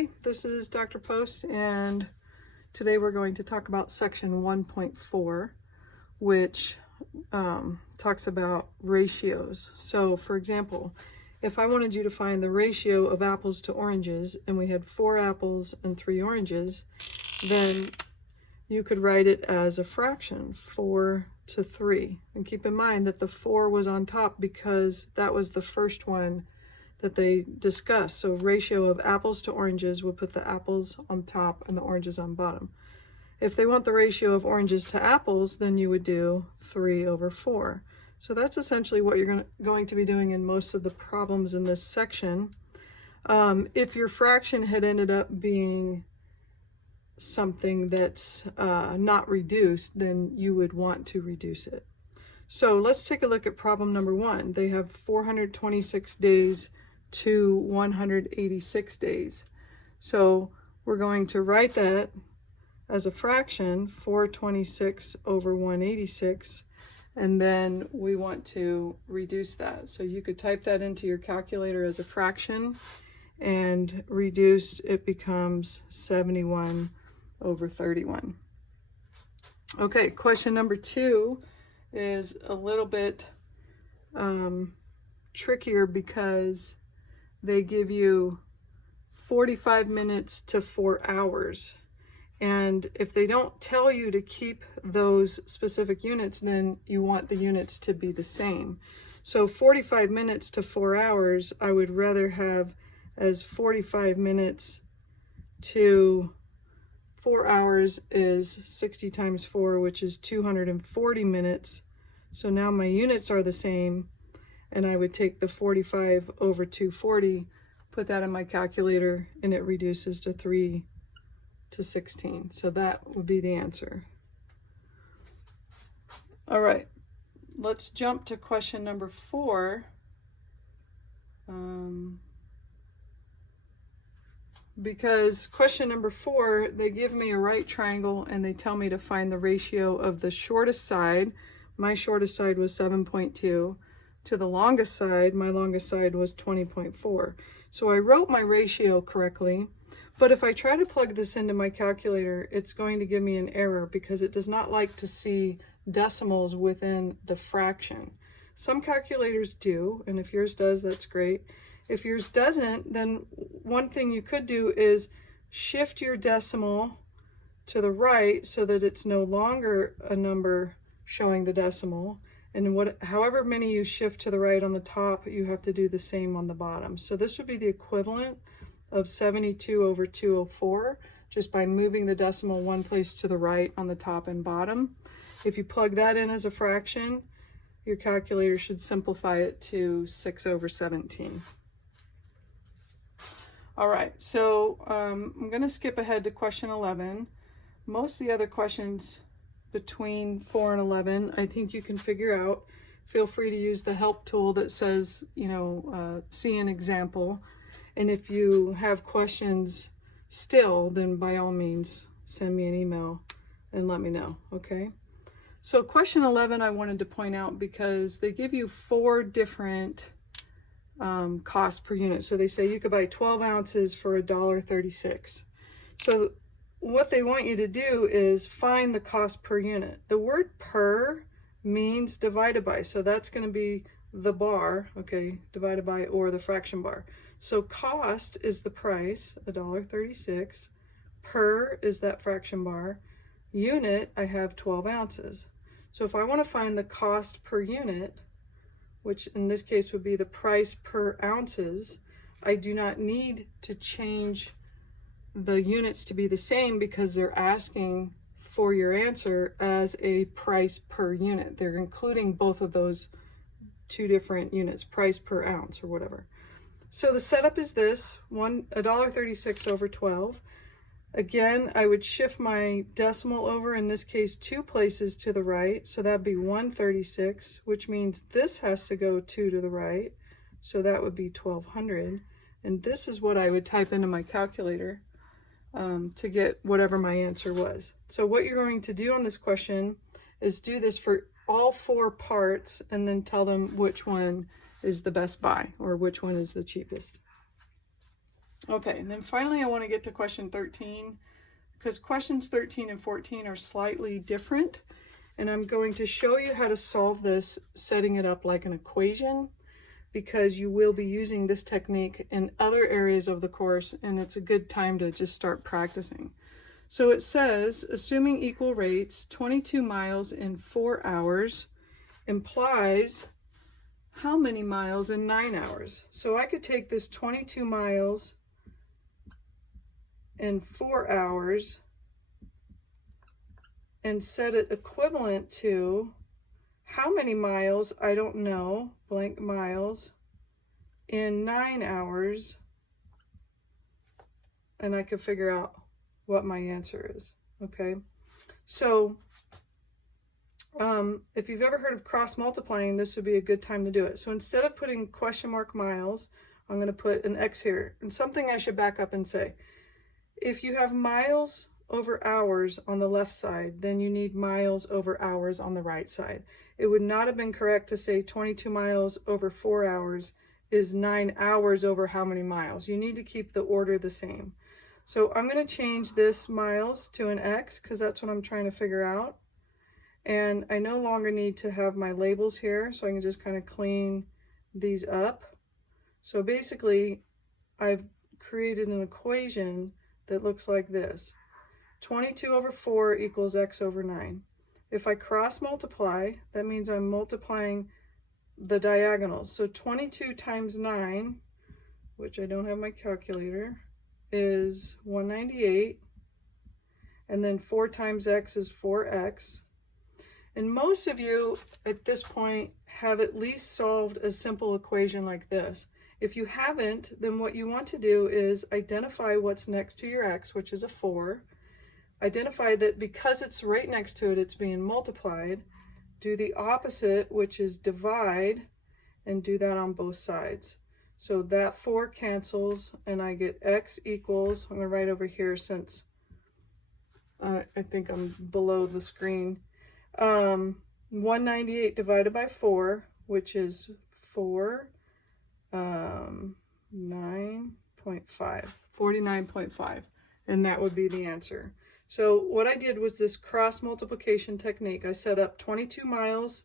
Hi, this is Dr. Post, and today we're going to talk about section 1.4, which talks about ratios. So, for example, if I wanted you to find the ratio of apples to oranges, and we had 4 apples and 3 oranges, then you could write it as a fraction, 4 to 3. And keep in mind that the 4 was on top because that was the first one that they discussed. So ratio of apples to oranges, we'll put the apples on top and the oranges on bottom. If they want the ratio of oranges to apples, then you would do 3 over 4. So that's essentially what you're going to be doing in most of the problems in this section. If your fraction had ended up being something that's not reduced, then you would want to reduce it. So let's take a look at problem number 1. They have 426 days to 186 days. So we're going to write that as a fraction, 426 over 186, and then we want to reduce that. So you could type that into your calculator as a fraction, and reduced, it becomes 71 over 31. Okay, question number 2 is a little bit trickier because they give you 45 minutes to 4 hours. And if they don't tell you to keep those specific units, then you want the units to be the same. So 45 minutes to 4 hours, I would rather have as 45 minutes to 4 hours is 60 times 4, which is 240 minutes. So now my units are the same, and I would take the 45 over 240, put that in my calculator, and it reduces to 3 to 16. So that would be the answer. All right, let's jump to question number 4. Because question number 4, they give me a right triangle and they tell me to find the ratio of the shortest side. My shortest side was 7.2 to the longest side. My longest side was 20.4. So I wrote my ratio correctly, but if I try to plug this into my calculator, it's going to give me an error because it does not like to see decimals within the fraction. Some calculators do, and if yours does, that's great. If yours doesn't, then one thing you could do is shift your decimal to the right so that it's no longer a number showing the decimal. And however many you shift to the right on the top, you have to do the same on the bottom. So this would be the equivalent of 72 over 204, just by moving the decimal one place to the right on the top and bottom. If you plug that in as a fraction, your calculator should simplify it to 6 over 17. All right, so I'm going to skip ahead to question 11. Most of the other questions between 4 and 11, I think you can figure out. Feel free to use the help tool that says, see an example. And if you have questions still, then by all means, send me an email and let me know, okay? So question 11 I wanted to point out because they give you 4 different cost per unit. So they say you could buy 12 ounces for $1.36. So what they want you to do is find the cost per unit. The word per means divided by, so that's going to be the bar, okay, divided by, or the fraction bar. So cost is the price, $1.36. Per is that fraction bar. Unit, I have 12 ounces. So if I want to find the cost per unit, which in this case would be the price per ounces, I do not need to change the units to be the same because they're asking for your answer as a price per unit. They're including both of those 2 different units, price per ounce or whatever. So the setup is this, $1.36 over 12. Again, I would shift my decimal over, in this case, 2 places to the right. So that'd be 136, which means this has to go 2 to the right. So that would be 1200. And this is what I would type into my calculator to get whatever my answer was. So what you're going to do on this question is do this for all 4 parts and then tell them which one is the best buy or which one is the cheapest. Okay, and then finally I want to get to question 13, because questions 13 and 14 are slightly different, and I'm going to show you how to solve this setting it up like an equation, because you will be using this technique in other areas of the course, and it's a good time to just start practicing. So it says, assuming equal rates, 22 miles in 4 hours implies how many miles in 9 hours? So I could take this 22 miles in 4 hours and set it equivalent to how many miles, I don't know, blank miles, in 9 hours, and I could figure out what my answer is, okay? So if you've ever heard of cross multiplying, this would be a good time to do it. So instead of putting question mark miles, I'm going to put an X here. And something I should back up and say, if you have miles over hours on the left side, then you need miles over hours on the right side. It would not have been correct to say 22 miles over 4 hours is 9 hours over how many miles. You need to keep the order the same. So I'm going to change this miles to an X because that's what I'm trying to figure out. And I no longer need to have my labels here, so I can just kind of clean these up. So basically, I've created an equation that looks like this. 22 over 4 equals X over 9. If I cross multiply, that means I'm multiplying the diagonals. So 22 times 9, which I don't have my calculator, is 198. And then 4 times X is 4X. And most of you at this point have at least solved a simple equation like this. If you haven't, then what you want to do is identify what's next to your X, which is a 4. Identify that because it's right next to it, it's being multiplied. Do the opposite, which is divide, and do that on both sides. So that 4 cancels, and I get X equals, I'm going to write over here since I think I'm below the screen. 198 divided by 4, which is 49.5, and that would be the answer. So what I did was this cross multiplication technique. I set up 22 miles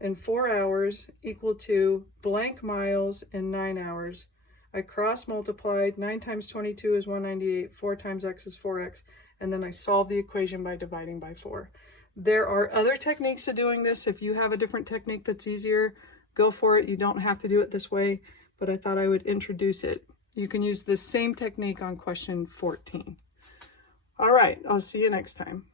in 4 hours equal to blank miles in 9 hours. I cross multiplied. 9 times 22 is 198, 4 times X is 4X, and then I solved the equation by dividing by 4. There are other techniques to doing this. If you have a different technique that's easier, go for it. You don't have to do it this way, but I thought I would introduce it. You can use the same technique on question 14. All right, I'll see you next time.